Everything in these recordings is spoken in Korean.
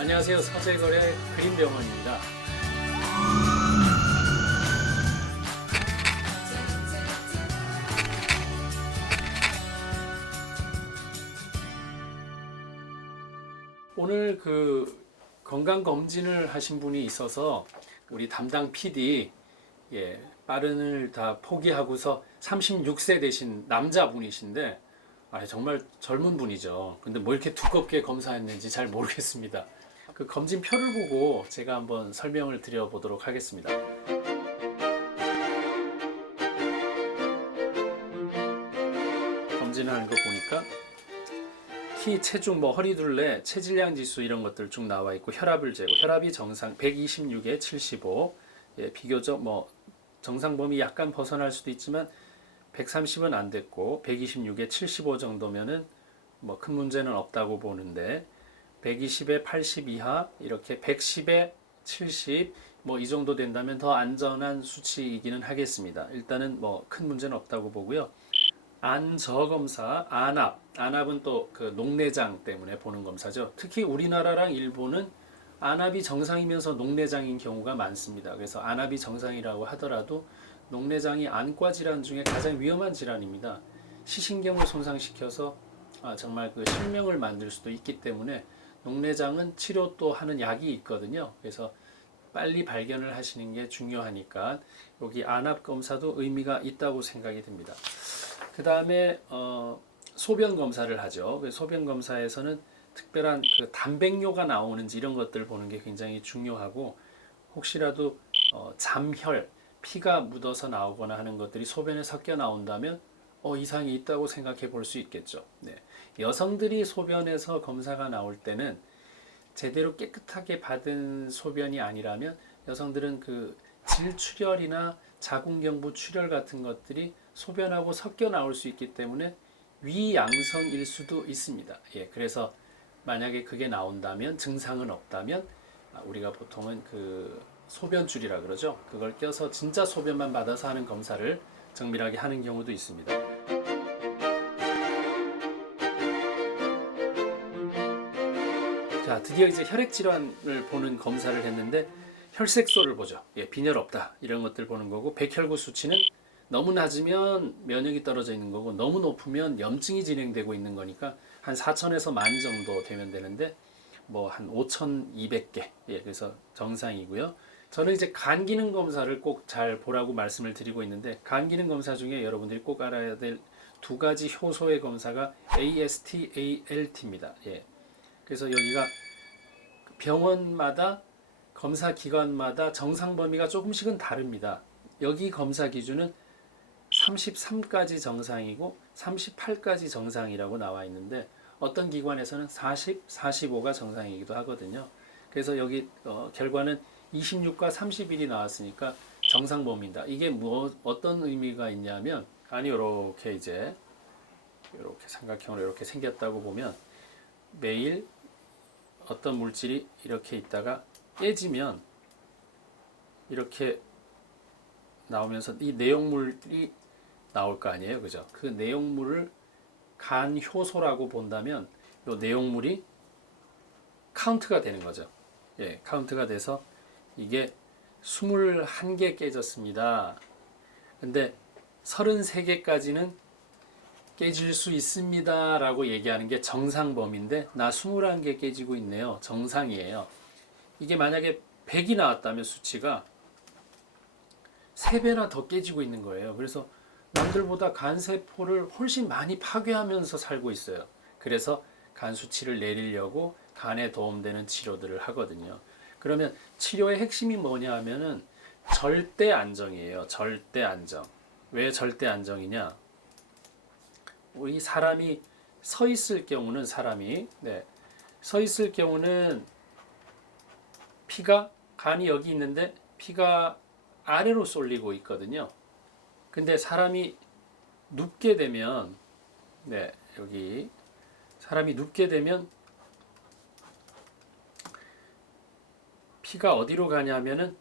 안녕하세요. 서재거래 그린병원입니다. 오늘 건강검진을 하신 분이 있어서 우리 담당 PD 빠른을 다 포기하고서 36세 되신 남자분이신데 정말 젊은 분이죠. 근데 뭐 이렇게 두껍게 검사했는지 잘 모르겠습니다. 그 검진표를 보고 제가 한번 설명을 드려보도록 하겠습니다. 검진하는 거 보니까 키, 체중, 허리둘레, 체질량 지수 이런 것들 쭉 나와 있고 혈압을 재고 혈압이 정상 126에 75, 비교적 정상 범위 약간 벗어날 수도 있지만 130은 안 됐고 126에 75 정도면은 큰 문제는 없다고 보는데 120에 80 이하 이렇게 110에 70 이 정도 된다면 더 안전한 수치이기는 하겠습니다. 일단은 큰 문제는 없다고 보고요. 안저검사, 안압은 또 그 녹내장 때문에 보는 검사죠. 특히 우리나라랑 일본은 안압이 정상이면서 녹내장인 경우가 많습니다. 그래서 안압이 정상이라고 하더라도 녹내장이 안과 질환 중에 가장 위험한 질환입니다. 시신경을 손상시켜서 정말 그 실명을 만들 수도 있기 때문에 녹내장은 치료 또 하는 약이 있거든요. 그래서 빨리 발견을 하시는 게 중요하니까 여기 안압 검사도 의미가 있다고 생각이 듭니다. 그 다음에 소변 검사를 하죠. 소변 검사에서는 특별한 그 단백뇨가 나오는지 이런 것들을 보는 게 굉장히 중요하고 혹시라도 잠혈, 피가 묻어서 나오거나 하는 것들이 소변에 섞여 나온다면 이상이 있다고 생각해 볼 수 있겠죠. 네. 여성들이 소변에서 검사가 나올 때는 제대로 깨끗하게 받은 소변이 아니라면 여성들은 그 질출혈이나 자궁경부 출혈 같은 것들이 소변하고 섞여 나올 수 있기 때문에 위양성일 수도 있습니다. 그래서 만약에 그게 나온다면 증상은 없다면 우리가 보통은 그 소변줄이라 그러죠. 그걸 껴서 진짜 소변만 받아서 하는 검사를 정밀하게 하는 경우도 있습니다. 자, 드디어 이제 혈액 질환을 보는 검사를 했는데 혈색소를 보죠. 빈혈 없다 이런 것들 보는 거고 백혈구 수치는 너무 낮으면 면역이 떨어져 있는 거고 너무 높으면 염증이 진행되고 있는 거니까 한 4,000에서 10,000 정도 되면 되는데 한 5,200개 그래서 정상이고요. 저는 이제 간 기능 검사를 꼭 잘 보라고 말씀을 드리고 있는데 간 기능 검사 중에 여러분들이 꼭 알아야 될 두 가지 효소의 검사가 AST, ALT입니다. 그래서 여기가 병원마다 검사 기관마다 정상 범위가 조금씩은 다릅니다. 여기 검사 기준은 33까지 정상이고 38까지 정상이라고 나와 있는데 어떤 기관에서는 40, 45가 정상이기도 하거든요. 그래서 여기 결과는 26과 31이 나왔으니까 정상 범위다. 이게 어떤 의미가 있냐면 간이 이렇게 삼각형으로 이렇게 생겼다고 보면 매일 어떤 물질이 이렇게 있다가 깨지면 이렇게 나오면서 이 내용물이 나올 거 아니에요, 그죠? 그 내용물을 간 효소라고 본다면 이 내용물이 카운트가 되는 거죠. 카운트가 돼서 이게 21개 깨졌습니다. 근데 33개까지는 깨질 수 있습니다 라고 얘기하는 게 정상 범위인데 나 21개 깨지고 있네요. 정상이에요. 이게 만약에 100이 나왔다면 수치가 3배나 더 깨지고 있는 거예요. 그래서 남들보다 간세포를 훨씬 많이 파괴하면서 살고 있어요. 그래서 간 수치를 내리려고 간에 도움되는 치료들을 하거든요. 그러면 치료의 핵심이 뭐냐 하면은 절대 안정이에요. 절대 안정. 왜 절대 안정이냐? 우리 사람이 서 있을 경우는 서 있을 경우는 간이 여기 있는데 피가 아래로 쏠리고 있거든요. 근데 사람이 눕게 되면 여기 사람이 눕게 되면 피가 어디로 가냐면은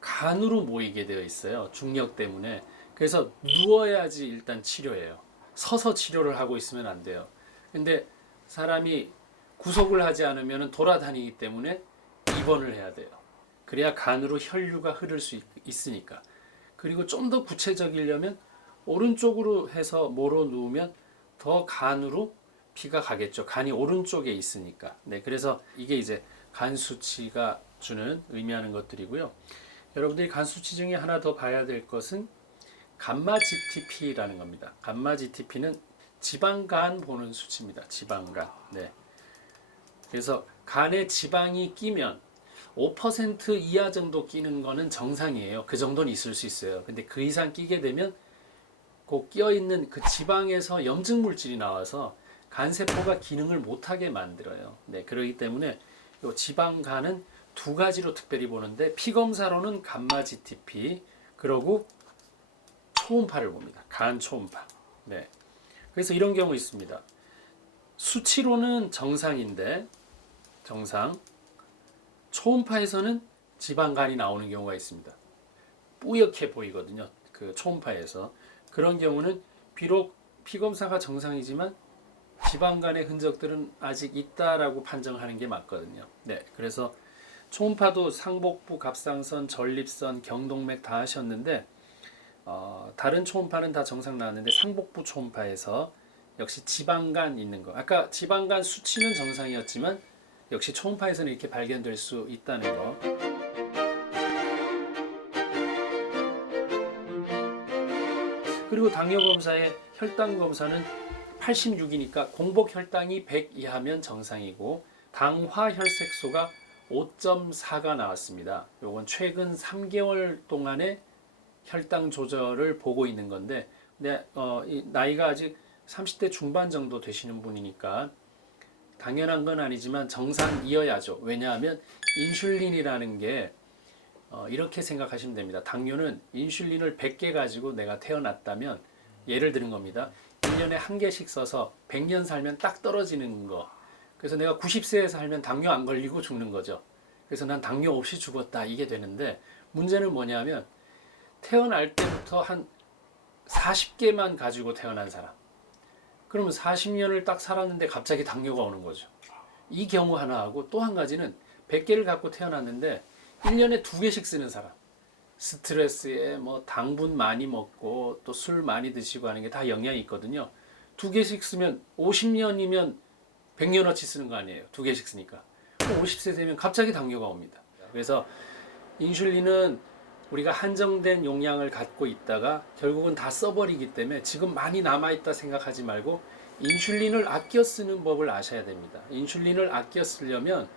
간으로 모이게 되어 있어요. 중력 때문에. 그래서 누워야지 일단 치료예요. 서서 치료를 하고 있으면 안 돼요. 근데 사람이 구속을 하지 않으면 돌아다니기 때문에 입원을 해야 돼요. 그래야 간으로 혈류가 흐를 수 있으니까. 그리고 좀 더 구체적이려면 오른쪽으로 해서 모로 누우면 더 간으로 피가 가겠죠. 간이 오른쪽에 있으니까. 네, 그래서 이게 이제 간 수치가 주는 의미하는 것들이고요. 여러분들이 간 수치 중에 하나 더 봐야 될 것은 감마 GTP라는 겁니다. 감마 GTP는 지방간 보는 수치입니다. 지방간. 네. 그래서 간에 지방이 끼면 5% 이하 정도 끼는 거는 정상이에요. 그 정도는 있을 수 있어요. 근데 그 이상 끼게 되면 그 끼어 있는 그 지방에서 염증 물질이 나와서 간 세포가 기능을 못하게 만들어요. 네, 그렇기 때문에 이 지방간은 두 가지로 특별히 보는데 피 검사로는 감마 GTP 그리고 초음파를 봅니다. 간 초음파. 네. 그래서 이런 경우 있습니다. 수치로는 정상인데 정상. 초음파에서는 지방간이 나오는 경우가 있습니다. 뿌옇게 보이거든요. 그 초음파에서. 그런 경우는 비록 피검사가 정상이지만 지방간의 흔적들은 아직 있다라고 판정하는 게 맞거든요. 네, 그래서 초음파도 상복부, 갑상선, 전립선, 경동맥 다 하셨는데 다른 초음파는 다 정상 나왔는데 상복부 초음파에서 역시 지방간 있는 거. 아까 지방간 수치는 정상이었지만 역시 초음파에서는 이렇게 발견될 수 있다는 거. 그리고 당뇨 검사의 혈당 검사는 86이니까 공복 혈당이 100 이하면 정상이고 당화 혈색소가 5.4가 나왔습니다. 요건 최근 3개월 동안의 혈당 조절을 보고 있는 건데 나이가 아직 30대 중반 정도 되시는 분이니까 당연한 건 아니지만 정상이어야죠. 왜냐하면 인슐린이라는 게 이렇게 생각하시면 됩니다. 당뇨는 인슐린을 100개 가지고 내가 태어났다면 예를 드는 겁니다. 1년에 한 개씩 써서 100년 살면 딱 떨어지는 거. 그래서 내가 90세에 살면 당뇨 안 걸리고 죽는 거죠. 그래서 난 당뇨 없이 죽었다 이게 되는데 문제는 뭐냐면 태어날 때부터 한 40개만 가지고 태어난 사람. 그러면 40년을 딱 살았는데 갑자기 당뇨가 오는 거죠. 이 경우 하나하고 또 한 가지는 100개를 갖고 태어났는데 1년에 2개씩 쓰는 사람. 스트레스에 뭐 당분 많이 먹고 또 술 많이 드시고 하는 게 다 영향이 있거든요. 2개씩 쓰면 50년이면 100년어치 쓰는 거 아니에요. 2개씩 쓰니까. 50세 되면 갑자기 당뇨가 옵니다. 그래서 인슐린은 우리가 한정된 용량을 갖고 있다가 결국은 다 써버리기 때문에 지금 많이 남아있다 생각하지 말고 인슐린을 아껴 쓰는 법을 아셔야 됩니다. 인슐린을 아껴 쓰려면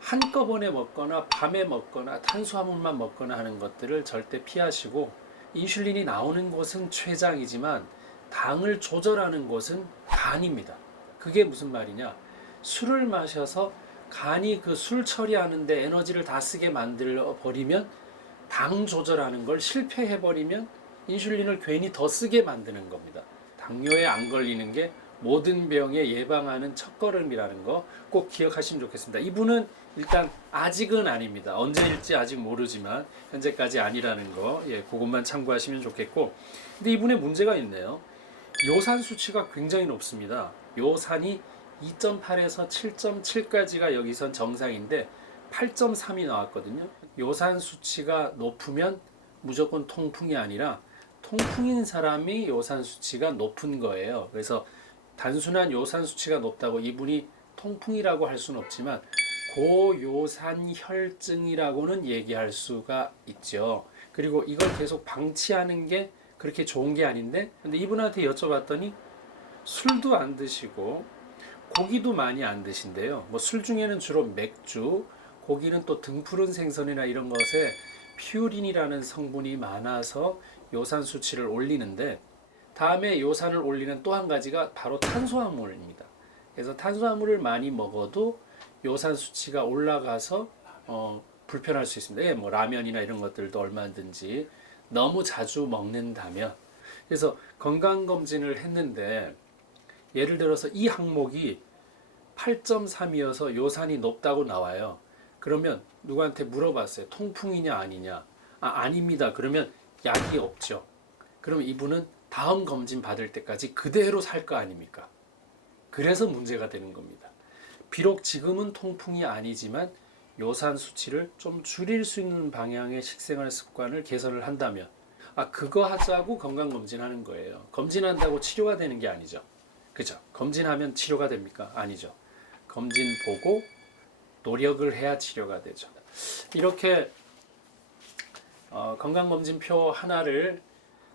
한꺼번에 먹거나 밤에 먹거나 탄수화물만 먹거나 하는 것들을 절대 피하시고 인슐린이 나오는 곳은 췌장이지만 당을 조절하는 곳은 간입니다. 그게 무슨 말이냐? 술을 마셔서 간이 그 술 처리하는데 에너지를 다 쓰게 만들어 버리면 당 조절하는 걸 실패해 버리면 인슐린을 괜히 더 쓰게 만드는 겁니다. 당뇨에 안 걸리는 게 모든 병에 예방하는 첫걸음이라는 거 꼭 기억하시면 좋겠습니다. 이분은 일단 아직은 아닙니다. 언제일지 아직 모르지만 현재까지 아니라는 거 그것만 참고하시면 좋겠고 근데 이분의 문제가 있네요. 요산 수치가 굉장히 높습니다. 요산이 2.8에서 7.7까지가 여기선 정상인데 8.3이 나왔거든요. 요산 수치가 높으면 무조건 통풍이 아니라 통풍인 사람이 요산 수치가 높은 거예요. 그래서 단순한 요산 수치가 높다고 이분이 통풍이라고 할 수는 없지만 고요산혈증이라고는 얘기할 수가 있죠. 그리고 이걸 계속 방치하는 게 그렇게 좋은 게 아닌데 근데 이분한테 여쭤봤더니 술도 안 드시고 고기도 많이 안 드신대요. 뭐 술 중에는 주로 맥주, 고기는 또 등푸른 생선이나 이런 것에 퓨린이라는 성분이 많아서 요산 수치를 올리는데 다음에 요산을 올리는 또 한 가지가 바로 탄수화물입니다. 그래서 탄수화물을 많이 먹어도 요산 수치가 올라가서 불편할 수 있습니다. 뭐 라면이나 이런 것들도 얼마든지 너무 자주 먹는다면 그래서 건강검진을 했는데 예를 들어서 이 항목이 8.3이어서 요산이 높다고 나와요. 그러면 누구한테 물어봤어요. 통풍이냐 아니냐. 아닙니다. 그러면 약이 없죠. 그러면 이분은 다음 검진 받을 때까지 그대로 살 거 아닙니까? 그래서 문제가 되는 겁니다. 비록 지금은 통풍이 아니지만 요산 수치를 좀 줄일 수 있는 방향의 식생활 습관을 개선을 한다면 그거 하자고 건강검진하는 거예요. 검진한다고 치료가 되는 게 아니죠. 그죠? 검진하면 치료가 됩니까? 아니죠. 검진 보고 노력을 해야 치료가 되죠. 이렇게 건강검진표 하나를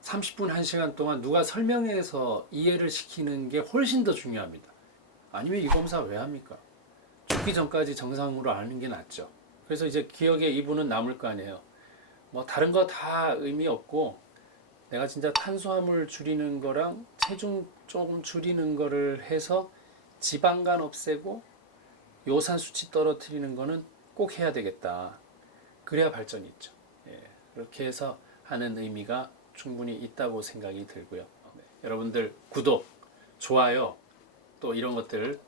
30분, 1시간 동안 누가 설명해서 이해를 시키는 게 훨씬 더 중요합니다. 아니면 이 검사 왜 합니까? 죽기 전까지 정상으로 아는 게 낫죠. 그래서 이제 기억에 이분은 남을 거 아니에요. 뭐 다른 거 다 의미 없고 내가 진짜 탄수화물 줄이는 거랑 체중 조금 줄이는 거를 해서 지방간 없애고 요산 수치 떨어뜨리는 거는 꼭 해야 되겠다. 그래야 발전이 있죠. 그렇게 해서 하는 의미가 충분히 있다고 생각이 들고요. 여러분들 구독, 좋아요, 또 이런 것들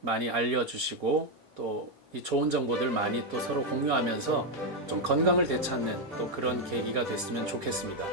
많이 알려주시고 또 이 좋은 정보들 많이 또 서로 공유하면서 좀 건강을 되찾는 또 그런 계기가 됐으면 좋겠습니다.